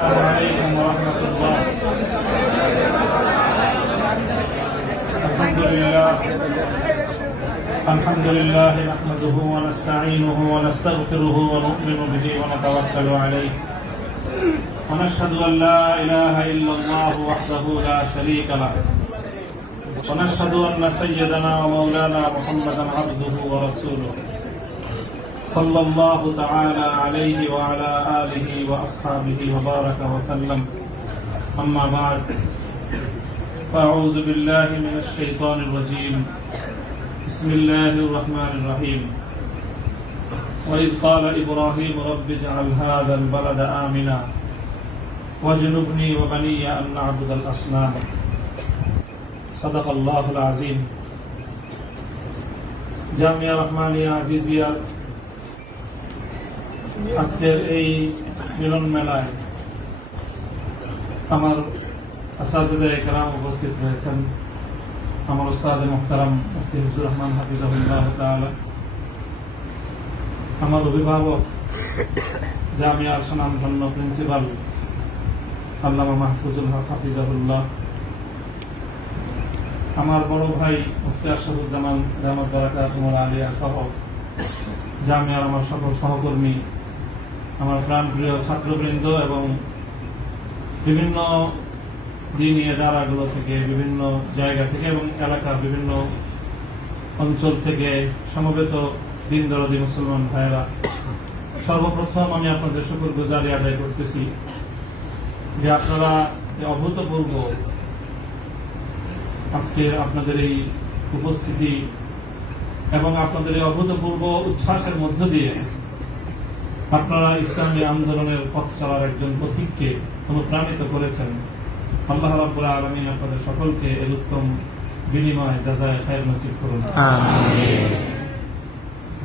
عليكم ورحمة الله الحمد لله الحمد لله نحمده ونستعينه ونستغفره ونؤمن به ونتوكل عليه. ونشهد أن لا إله إلا الله وحده لا شريك له. ونشهد أن سيدنا ومولانا محمدا عبده ورسوله. صلى الله تعالى عليه وعلى آله وأصحابه وبارك وسلم. أما بعد فأعوذ بالله من الشيطان الرجيم. بسم الله الرحمن الرحيم. وإذ قال إبراهيم رب اجعل هذا البلد آمنا. واجنبني وبني أن نعبد الأصنام. صدق الله العظيم. جامعة رحمانية عزيزية আজকের এই মিলন মেলায় আমার একরাম উপস্থিত রয়েছেন আমার উস্তাদ মোহতারাম মুফতি হিফজুর রহমান হাফিজাহুল্লাহ তাআলা। আমার অভিভাবক জামিয়ার সুনামধন্য প্রিন্সিপাল আল্লামা মাহফুজুল হক হাফিজাহুল্লাহ। আমার বড় ভাই মুফতি আশরাফুজ্জামান রহমত বারাকাত আলিয়া সহ জামিয়ার আমার সকল সহকর্মী আমার প্রাণপ্রিয় ছাত্রবৃন্দ এবং বিভিন্ন দিন এদারাগুলো থেকে, বিভিন্ন জায়গা থেকে এবং এলাকার বিভিন্ন অঞ্চল থেকে সমবেত দিন দরদি মুসলমান ভাইয়েরা, সর্বপ্রথম আমি আপনাদের শুকুর গুজারি আদায় করতেছি যে আপনারা অভূতপূর্ব আজকে আপনাদের এই উপস্থিতি এবং আপনাদের এই অভূতপূর্ব উচ্ছ্বাসের মধ্য দিয়ে আপনারা ইসলামী আন্দোলনের পথ চলার একজন পথিককে অনুপ্রাণিত করেছেন। আল্লাহ রাব্বুল আলামিন আপনাদের সকলকে এর উত্তম বিনিময় যাজায় খায়ের নসিব করুন।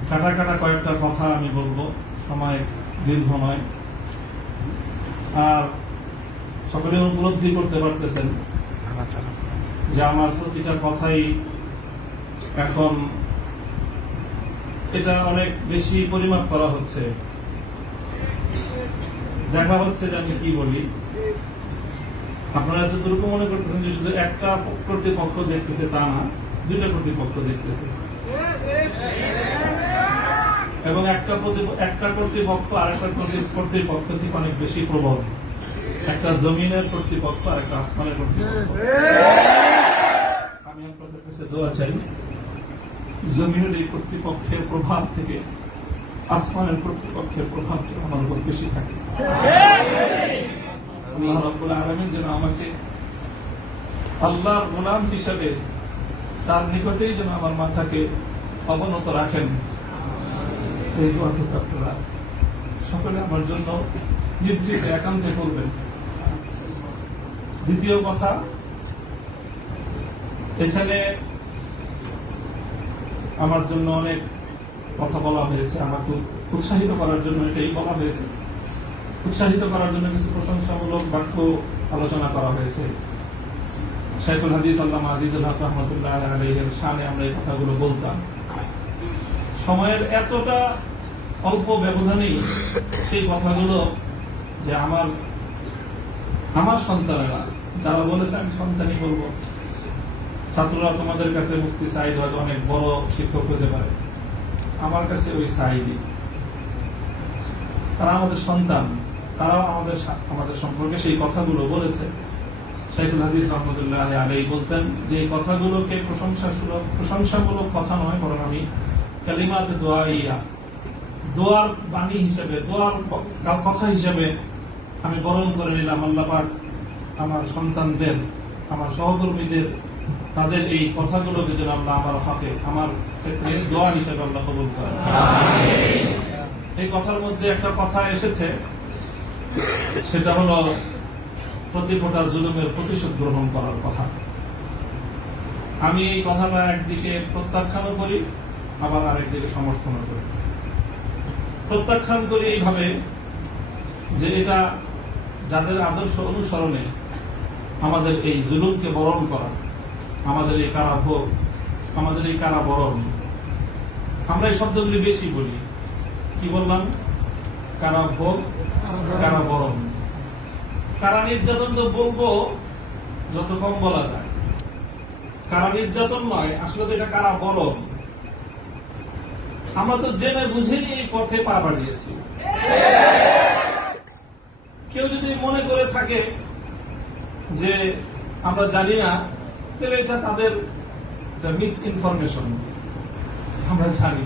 কাটা কাটা কয়েকটা কথা আমি বলব সময় দীর্ঘ নয়। আর সকলে উপলব্ধি করতে পারতেছেন যে আমার প্রতিটা কথাই এখন এটা অনেক বেশি পরিমাপ করা হচ্ছে। দেখা হচ্ছে যে আমি কি বলি? আপনারা যতটুকু মনে করতেছেন যে শুধু একটা কর্তৃপক্ষ দেখতেছে তা না, দুইটা কর্তৃপক্ষ দেখতেছে। এবং একটা একটা কর্তৃপক্ষ আরেকটা কর্তৃ- কর্তৃপক্ষ থেকে অনেক বেশি প্রবল। একটা জমিনের কর্তৃপক্ষ আর একটা আসমানের কর্তৃপক্ষ। আমি আপনাদের কাছে দোয়া চাই, জমিনের এই কর্তৃপক্ষের প্রভাব থেকে, আসমানের কর্তৃপক্ষের প্রভাব থেকে আমার উপর বেশি থাকে। আল্লাহর হিসাবে তার নিকটেই যেন আমার মাথাকে অবনত রাখেন। এই আপনারা সকলে আমার জন্য নির্দিষ্ট একান্তে করবেন দ্বিতীয় কথা, এখানে আমার জন্য অনেক কথা বলা হয়েছে। আমাকে উৎসাহিত করার জন্য এটাই বলা হয়েছে। উৎসাহিত করার জন্য কিছু প্রশংসামূলক বাক্য আলোচনা করা হয়েছে। শাইখুল হাদিস আল্লাহ আজিজুল হক রহমতুল্লাহ সামনে আমরা এই কথাগুলো বলতাম। সময়ের এতটা অল্প ব্যবধানেই সেই কথাগুলো যে আমার আমার সন্তানেরা, যারা বলেছে আমি সন্তানই বলব, ছাত্ররা তোমাদের কাছে মুক্তি সাইড হয়তো অনেক বড় শিক্ষক হতে পারে। আমার কাছে ওই সাইডই তারা আমাদের সন্তান। তারাও আমাদের আমাদের সম্পর্কে সেই কথাগুলো বলেছে। শাইখুল হাদিস রহমতুল্লাহ আলী আলাই বলতেন যে কথাগুলোকে প্রশংসা প্রশংসামূলক কথা নয় বরং আমি কালিমাত দোয়া ইয়া দোয়ার বাণী হিসেবে দোয়ার কথা হিসেবে আমি বরণ করে নিলাম আল্লাহ পাক আমার সন্তানদের আমার সহকর্মীদের তাদের এই কথাগুলোকে যেন আল্লাহ আমার হকে আমার ক্ষেত্রে দোয়া হিসেবে আল্লাহ কবুল করেন। এই কথার মধ্যে একটা কথা এসেছে সেটা হলো প্রতি ফোটা জুলুমের প্রতিশোধ গ্রহণ করার কথা। আমি এই কথাটা একদিকে প্রত্যাখ্যানও করি, আবার আরেকদিকে সমর্থনও করি। প্রত্যাখ্যান করি এইভাবে যে এটা যাদের আদর্শ অনুসরণে আমাদের এই জুলুমকে বরণ করা, আমাদের এই কারাভোগ, আমাদের এই কারাবরণ, আমরা এই শব্দগুলি বেশি বলি। কি বললাম? কারাভোগ কারাবরণ কারা বরণ? কারা নির্যাতন তো বলব, যত কম বলা যায়। কারা নির্যাতন নয়, আসলে তো এটা কারা বরণ? আমরা তো জেনে বুঝেই এই পথে পা বাড়িয়েছি। কেউ যদি মনে করে থাকে যে আমরা জানি না, তাহলে এটা তাদের মিস ইনফরমেশন। আমরা জানি।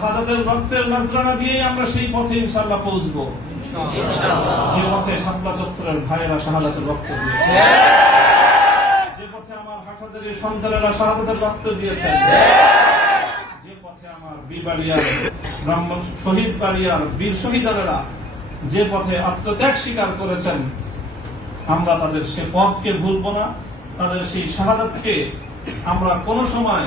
শাহাদাতের রক্তের নজরানা দিয়েই আমরা সেই পথে ইনশাল্লাহ পৌঁছবো। যে পথে শাপলা চত্বরের ভাইয়েরা শাহাদাতের রক্ত দিয়েছে। যে পথে আমার হাটহাজারির সন্তানেরা শাহাদাতের রক্ত দিয়েছেন যে পথে আমার বিবাড়িয়ার ব্রাহ্মণ শহীদ বাড়িয়ার বীর শহীদারেরা যে পথে আত্মত্যাগ স্বীকার করেছেন আমরা তাদের সে পথকে ভুলব না। তাদের সেই শাহাদাতকে আমরা কোনো সময়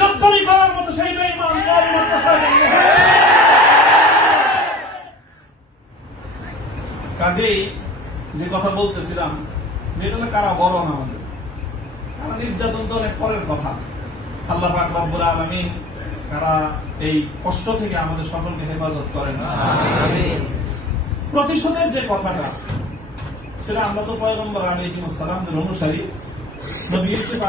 গদ্দারি করার মতো সেই বেঈমান কার মতো কাজেই যে কথা বলতেছিলাম যেটা হলো কারা বরং আমাদের? কারা নির্যাতন তো অনেক পরের কথা। আল্লাহ পাক রব্বুল আলামিন কারা এই কষ্ট থেকে আমাদের সকলকে হেফাজত করেন। প্রতিশোধের যে কথাটা সেটা আমরা তো পয়গম্বর আলাইহিম সালামদের অনুসারী। নবী ইউসুফ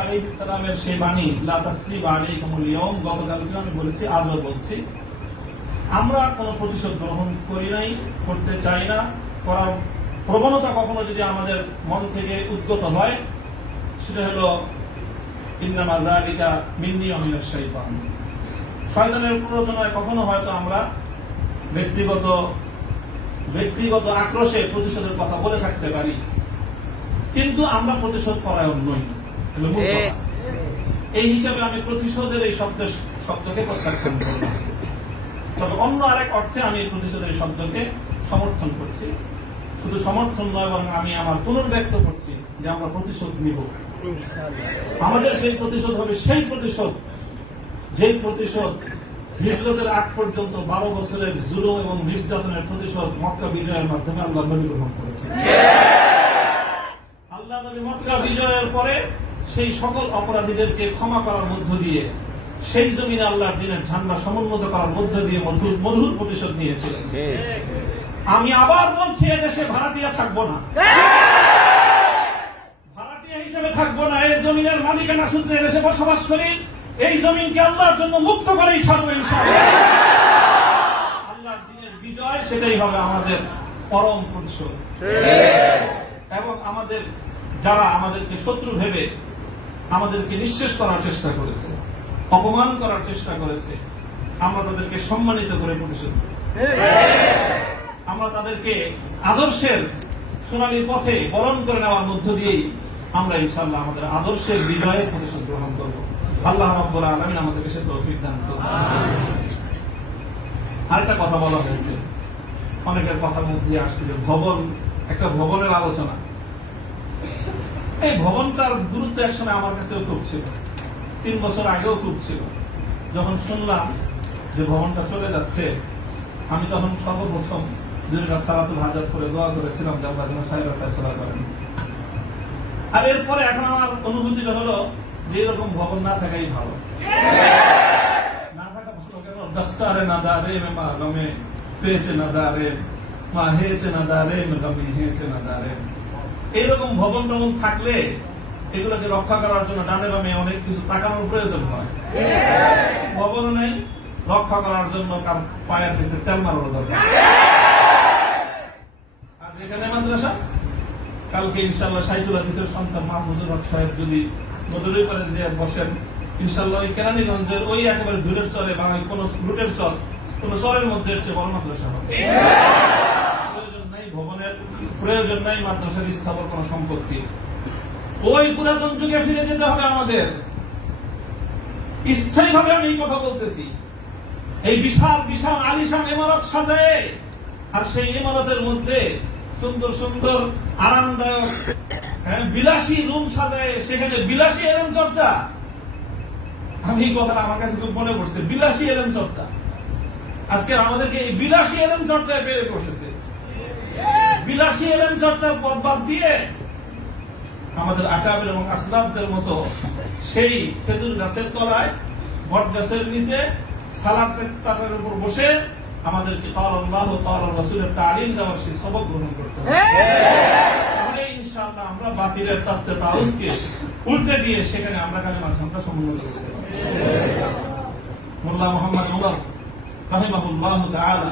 আমরা কোনো প্রতিশোধ গ্রহণ করি নাই, করতে চাই না। করার প্রবণতা কখনো যদি আমাদের মন থেকে উদ্গত হয়, সেটা হলো, ইন্নামা যালিকা মিন্নি ওয়া মিনাশ শাইতান শয়তানের প্ররোচনায় কখনো হয়তো আমরা ব্যক্তিগত ব্যক্তিগত আক্রোশে প্রতিশোধের কথা বলে থাকতে পারি। কিন্তু আমরা প্রতিশোধ পরায়ণ নই। এই হিসাবে আমি প্রতিশোধের এই শব্দের শব্দকে প্রত্যাখ্যান করলাম। তবে অন্য আরেক অর্থে আমি এই প্রতিশোধের এই শব্দকে সমর্থন করছি। শুধু সমর্থন নয় বরং আমি আমার পুনর্ব্যক্ত করছি যে আমরা প্রতিশোধ নিব। আমাদের সেই প্রতিশোধ হবে সেই প্রতিশোধ যে প্রতিশোধ হিজরতের আগ পর্যন্ত বারো বছরের জুলুম এবং নির্যাতনের প্রতিশোধ মক্কা বিজয়ের মাধ্যমে আল্লাহ নবী গ্রহণ করেছেন। আল্লাহ নবী মক্কা বিজয়ের পরে সেই সকল অপরাধীদেরকে ক্ষমা করার মধ্য দিয়ে সেই জমিনে আল্লাহর দিনের ঝান্ডা সমুন্নত করার মধ্য দিয়ে মধুর মধুর প্রতিশোধ নিয়েছিলেন। আমি আবার বলছি এদেশে ভাড়াটিয়া থাকব না। ভাড়াটিয়া হিসেবে থাকব না এই জমিনের মালিকানা সূত্রে এদেশে বসবাস করি। এই জমিনকে আল্লাহর জন্য মুক্ত করেই ছাড়বো আল্লাহর দিনের বিজয় সেটাই হবে আমাদের পরম প্রতিশোধ। এবং আমাদের যারা আমাদেরকে শত্রু ভেবে আমাদেরকে নিঃশেষ করার চেষ্টা করেছে, অপমান করার চেষ্টা করেছে। আমরা তাদেরকে সম্মানিত করে প্রতিশোধ আমরা তাদেরকে আদর্শের সোনালী পথে বরণ করে নেওয়ার মধ্য দিয়েই আমরা ইনশাল্লাহ আমাদের আদর্শের বিজয়ের প্রতিশোধ গ্রহণ করব। আল্লাহ রাব্বুল আলামিন আমাদেরকে সে তৌফিক দান করুন। আরেকটা কথা বলা হয়েছে। অনেকের কথার মধ্যে আসছে যে ভবন, একটা ভবনের আলোচনা। এই ভবনটার গুরুত্ব একসময় আমার কাছেও খুব ছিল। তিন বছর আগেও খুব ছিল। যখন শুনলাম যে ভবনটা চলে যাচ্ছে, আমি তখন সর্বপ্রথম কাজ সালাতুল হাজার করে দোয়া করেছিলাম যে আল্লাহ যেন ফয়সালা করেন। আর এরপরে এখন আমার অনুভূতিটা হলো যে এরকম ভবন না থাকাই ভালো। না থাকা ভালো কেন? দস্তারে না দারে মে গমে পেয়েছে না দারে, মা হেয়েছে না দারে গমে হেয়েছে না দারে। এইরকম ভবন টবন থাকলে এগুলোকে রক্ষা করার জন্য ডানে বামে অনেক কিছু তাকানোর প্রয়োজন হয়। ভবনও নেই, রক্ষা করার জন্য কার পায়ের নিচে তেল মারানো দরকার। আজ এখানে মাদ্রাসা? কালকে ইনশাল্লাহ সাইদুল হাদিসের সন্তান মাহমুদুর সাহেব যদি মধুরী করে যে বসেন, ইনশাল্লাহ ওই কেরানীগঞ্জের ওই একেবারে দূরের চরে বা কোনো রুটের চর, কোন চরের মধ্যে বড় মাদ্রাসা হবে। ভবনের প্রয়োজন নাই মাদ্রাসার স্থাপন কোন সম্পত্তি। ওই পুরাতন যুগে ফিরে যেতে হবে আমাদের। স্থায়ীভাবে আমি এই কথা বলতেছি। এই বিশাল বিশাল আলিশান ইমারত সাজায় আর সেই ইমারতের মধ্যে সুন্দর সুন্দর আরামদায়ক হ্যাঁ, বিলাসী রুম সাজায় সেখানে বিলাসী এরম চর্চা। আমি এই কথাটা আমার কাছে খুব মনে পড়ছে বিলাসী এরম চর্চা। আজকে আমাদেরকে এই বিলাসী এরম চর্চায় পেরে বসেছে বিলাসী এরম চর্চার পথ বাদ দিয়ে আমাদের আকাবের এবং আসলামদের মতো সেই খেজুর গাছের তলায় বট গাছের নিচে সালাদ চাটার উপর বসে আমাদেরকে কাল আল্লাহ কাল রসুলের তালিম দেওয়ার সেই সবক গ্রহণ করতে হবে তাহলে ইনশাআল্লাহ আমরা বাতিলের তত্ত্বে তাউসকে উল্টে দিয়ে সেখানে আমরা কালিমার ঘণ্টা সমন্বয় করতে। মোল্লা মোহাম্মদ উমর রাহিমাহুল্লাহ তাআলা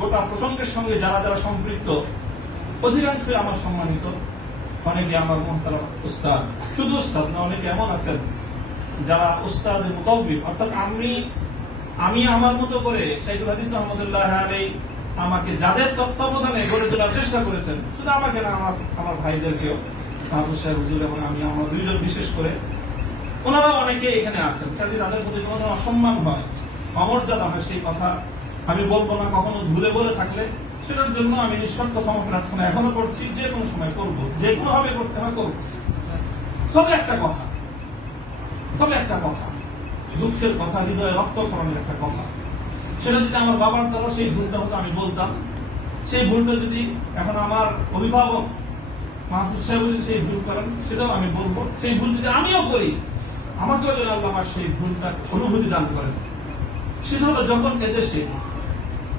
গোটা প্রসঙ্গের সঙ্গে যারা যারা সম্পৃক্ত, অধিকাংশই আমার সম্মানিত। অনেকে আমার মহতারা উস্তাদ, শুধু উস্তাদ না, অনেকে এমন আছেন যারা উস্তাদ মুতাবিব অর্থাৎ আমি আমি আমার মতো করে শাইখুল হাদিস রহমতুল্লাহ আলী আমাকে যাদের তত্ত্বাবধানে গড়ে তোলার চেষ্টা করেছেন, শুধু আমাকে না, আমার আমার ভাইদেরকেও, মাহবুব সাহেব, হুজুর এবং আমি, আমার দুইজন বিশেষ করে ওনারা অনেকে এখানে আছেন। কাজে তাদের প্রতি কোনো অসম্মান হয়, অমর্যাদা হয় সেই কথা আমি বলব না, কখনো ভুলে বলে থাকলে সেটার জন্য আমি নিঃস্বার্থ ক্ষমা প্রার্থনা এখনও করছি, যে কোনো সময় করব, যে কোনো ভাবে করতে হয় করব। তবে একটা কথা, তবে একটা কথা, দুঃখের কথা, হৃদয়ে রক্তকরণের একটা কথা। সেটা যদি আমার বাবার দ্বারা সেই ভুলটা হতো, আমি বলতাম। সেই ভুলটা যদি এখন আমার অভিভাবক মাহফুজ সাহেব যদি সেই ভুল করেন, সেটাও আমি বলব। সেই ভুল যদি আমিও করি, আমাকেও যেন আল্লাহ আমার সেই ভুলটা অনুভূতি দান করেন। সেটা হলো যখন এদেশে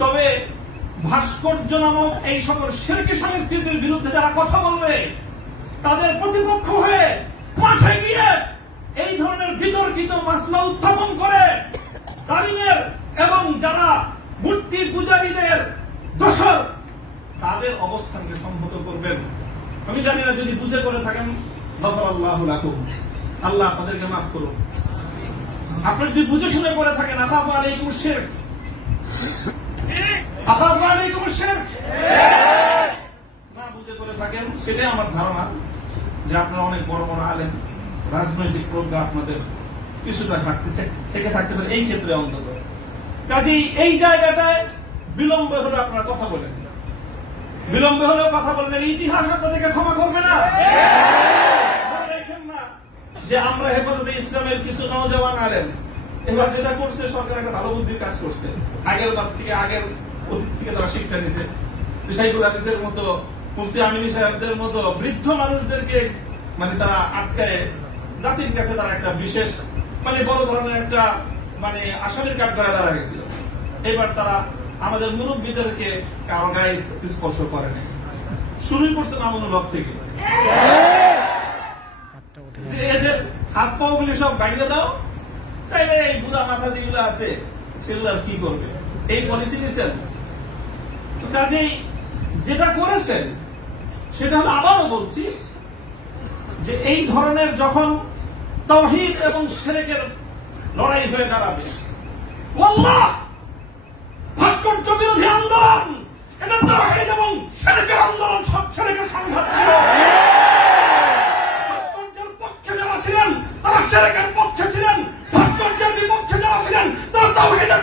তবে ভাস্কর্য নামক এই সকল শিরকি সংস্কৃতির বিরুদ্ধে যারা কথা বলবে, তাদের প্রতিপক্ষ হয়ে মাঠে গিয়ে এই ধরনের বিতর্কিত মাসলা উত্থাপন করে জালিমের এবং যারা মূর্তি পূজারীদের দোষর, তাদের অবস্থানকে সম্মত করবেন। আমি জানি না যদি বুঝে করে থাকেন আল্লাহ লাকুম। আল্লাহ আপনাদেরকে মাফ করুন। আপনি যদি বুঝে শুনে করে থাকেন আলাইকুম আলাইকুম শেখ। না বুঝে করে থাকেন, সেটাই আমার ধারণা যে আপনারা অনেক বড় বড় আলেন রাজনৈতিক প্রজ্ঞা আপনাদের কিছুটা ঘাটতি থেকে- থেকে থাকতে পারে, এই ক্ষেত্রে অন্তত। কাজেই এই জায়গাটায় বিলম্ব হলে আপনারা কথা বলেন। বিলম্ব হলেও কথা বললেন ইতিহাস আপনাদেরকে ক্ষমা করবে না। যে আমরা হেফাজতে ইসলামের কিছু নওজওয়ান আলেন এবার যেটা করছে সরকার একটা ভালো বুদ্ধির কাজ করছে। আগের বার থেকে আগের অতীত থেকে তারা শিক্ষা নিছে শাইকুল হাদিসের মতো মুফতি আমিনী সাহেবদের মতো বৃদ্ধ মানুষদেরকে মানে তারা আটকায়। জাতির কাছে তারা একটা বিশেষ মানে বড় ধরনের একটা মানে আসামির কাঠ করে দাঁড়া গেছিল। এবার তারা আমাদের মুরব্বীদেরকে কারও গায়ে স্পর্শ করে নাই। শুরুই করছে মামুনুল হক থেকে। যে এদের হাত পাও গুলি সব ভাঙে দাও, তাইলে এই বুড়া মাথা যেগুলো আছে, সেগুলো আর কি করবে? এই পলিসি নিয়েছেন তো কাজেই যেটা করেছেন, সেটা হলো আবারও বলছি যে এই ধরনের যখন তহিদ এবং সেরেকের লড়াই হয়ে দাঁড়াবে ভাস্কর্য বিরোধী আন্দোলন! এটা তহিদ এবং সেরেকের আন্দোলন সব সেরেকের সংঘাত ছিল। ভাস্কর্যের পক্ষে যারা ছিলেন, তারা সেরেকের পক্ষে ছিলেন। ভাস্কর্যের বিপক্ষে যারা ছিলেন, তারা তহিদের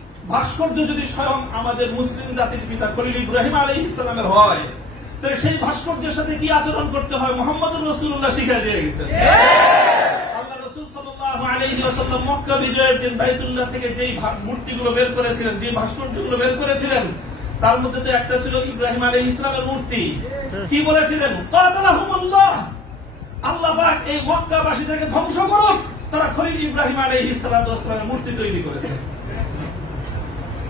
ভাস্কর্য যদি স্বয়ং আমাদের মুসলিম জাতির পিতা খলিল ইব্রাহিম আলী ইসলামের হয়, তাহলে সেই ভাস্কর্যের সাথে কি আচরণ করতে হয়? মোহাম্মদ রসুল্লাহ শিখিয়ে দিয়ে গেছে। তার মধ্যে একটা ছিল ইব্রাহিম আলী ইসলামের মূর্তি। কি বলেছিলেন? আল্লাহ ধ্বংস করুক, তারা খলিল ইব্রাহিম সালাতু মূর্তি তৈরি করেছে।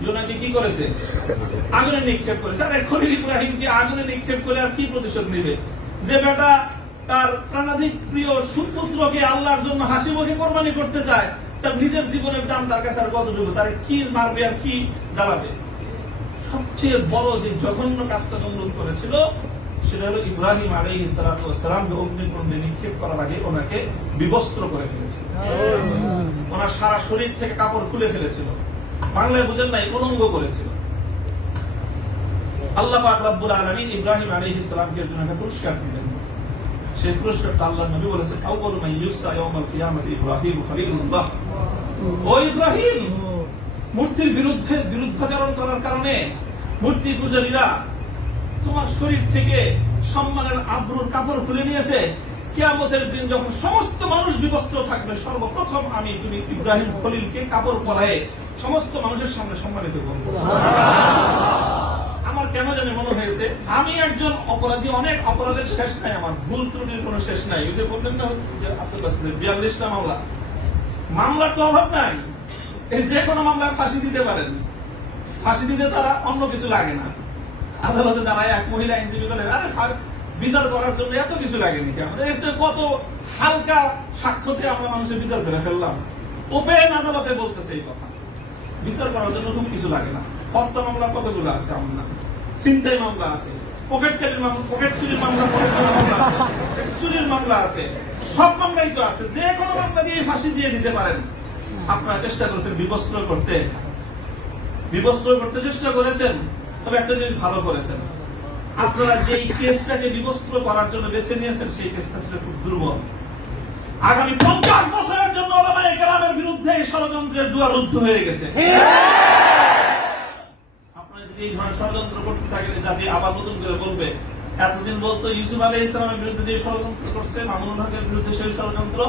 যে ওনাকে কি করেছে? আগুনে নিক্ষেপ করেছে। আর খলিল ইব্রাহিমকে আগুনে নিক্ষেপ করে আর কি প্রতিশোধ নেবে? যে বেটা তার প্রাণাধিক প্রিয় সুপুত্রকে আল্লাহর জন্য হাসি মুখে কোরবানি করতে চায় তার নিজের জীবনের দাম তার কাছে আর কতটুকু তার কি মারবে আর কি জ্বালাবে? সবচেয়ে বড় যে জঘন্য কাজটা নমরুদ করেছিল সেটা হলো ইব্রাহিম আলী অগ্নিকুণ্ডে নিক্ষেপ করার আগে ওনাকে বিবস্ত্র করে ফেলেছিল। ওনার সারা শরীর থেকে কাপড় খুলে ফেলেছিল। বাংলায় বুঝেন নাই, উলঙ্গ করেছিল। আল্লাহ পাক রব্বুল আলামিন ইব্রাহিম আলাইহিস সালামকে জন্য একটা পুরস্কার দিলেন। সেই পুরস্কারটা আল্লাহ নবী বলেছেন, আউয়ালু মান ইউসা ইয়াউমাল কিয়ামাতি ইব্রাহিম খলিলুল্লাহ। ও ইব্রাহিম, মূর্তির বিরুদ্ধে বিরুদ্ধাচরণ করার কারণে মূর্তি পূজারীরা তোমার শরীর থেকে সম্মানের আব্রুর কাপড় খুলে নিয়েছে। কিয়ামতের দিন যখন সমস্ত মানুষ বিবস্ত্র থাকবে সর্বপ্রথম আমি তুমি ইব্রাহিম খলিলকে কাপড় পরায়ে সমস্ত মানুষের সামনে সম্মানিত করব। আমার কেন জানি মনে হয়েছে আমি একজন অপরাধী অনেক অপরাধের শেষ নাই আমার ভুল ত্রুটির কোনো শেষ নাই। ওই যে বললেন না যে আব্দুল বিয়াল্লিশটা মামলা। মামলার তো অভাব নাই। এই যে কোনো মামলায় ফাঁসি দিতে পারেন। ফাঁসি দিতে তারা অন্য কিছু লাগে না। আদালতে দাঁড়ায় এক মহিলা আইনজীবী বলে আরে বিচার করার জন্য এত কিছু লাগেনি আমাদের? কত হালকা সাক্ষ্যতে আমরা মানুষের বিচার করে ফেললাম। ওপেন আদালতে বলতেছে এই কথা। বিচার করার জন্য খুব কিছু লাগে না। হত্যা মামলা কতগুলো আছে আমরা? ছিনতাই মামলা আছে। পকেট মামলা পকেট চুরির মামলা চুরির মামলা আছে। সব মামলাই তো আছে। যে কোনো মামলা দিয়ে ফাঁসি দিয়ে দিতে পারেন। আপনারা চেষ্টা করেছেন বিবস্ত্র করতে। বিবস্ত্র করতে চেষ্টা করেছেন, তবে একটা জিনিস ভালো করেছেন। আপনারা যেই কেসটাকে বিবস্ত্র করার জন্য বেছে নিয়েছেন, সেই কেসটা ছিল খুব দুর্বল। আগামী পঞ্চাশ বছরের জন্য ওলামায়ে কেরামের বিরুদ্ধে এই ষড়যন্ত্রের দুয়ার রুদ্ধ হয়ে গেছে। আপনারা যদি এই ধরনের ষড়যন্ত্র করতে থাকেন জাতি আবার নতুন করে বলবে। এতদিন বলতো ইউসুফ আলী ইসলামের বিরুদ্ধে যে ষড়যন্ত্র করছে, মামুনুল হকের বিরুদ্ধে সেই ষড়যন্ত্র।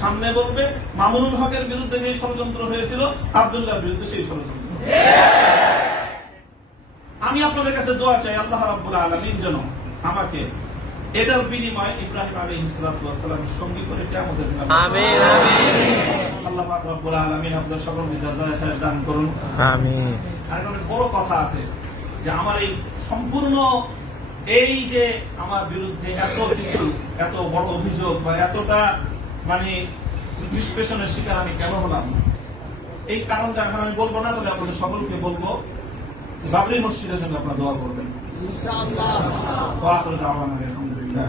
সামনে বলবে, মামুনুল হকের বিরুদ্ধে যে ষড়যন্ত্র হয়েছিল, আব্দুল্লাহর বিরুদ্ধে সেই ষড়যন্ত্র। আমি আপনাদের কাছে দোয়া চাই আল্লাহ রাব্বুল আলামিন যেন আমাকে এটার বিনিময় ইব্রাহিম আলী ইসলাতামের সঙ্গী করে কেমতের দিন আমিন, আমিন। আল্লাহ পাক রব্বুল আলামিন আপনাদের সকলকে জাযায়ে খায়ের দান করুন। আমিন। আর অনেক বড় কথা আছে যে আমার এই সম্পূর্ণ এই যে আমার বিরুদ্ধে এত কিছু এত বড় অভিযোগ বা এতটা মানে নিষ্পেষণের শিকার আমি কেন হলাম? এই কারণটা এখন আমি বলব না তবে আপনাদের সকলকে বলব বাবরি মসজিদের জন্য আপনারা দোয়া করবেন। দাওয়া আলহামদুলিল্লাহ।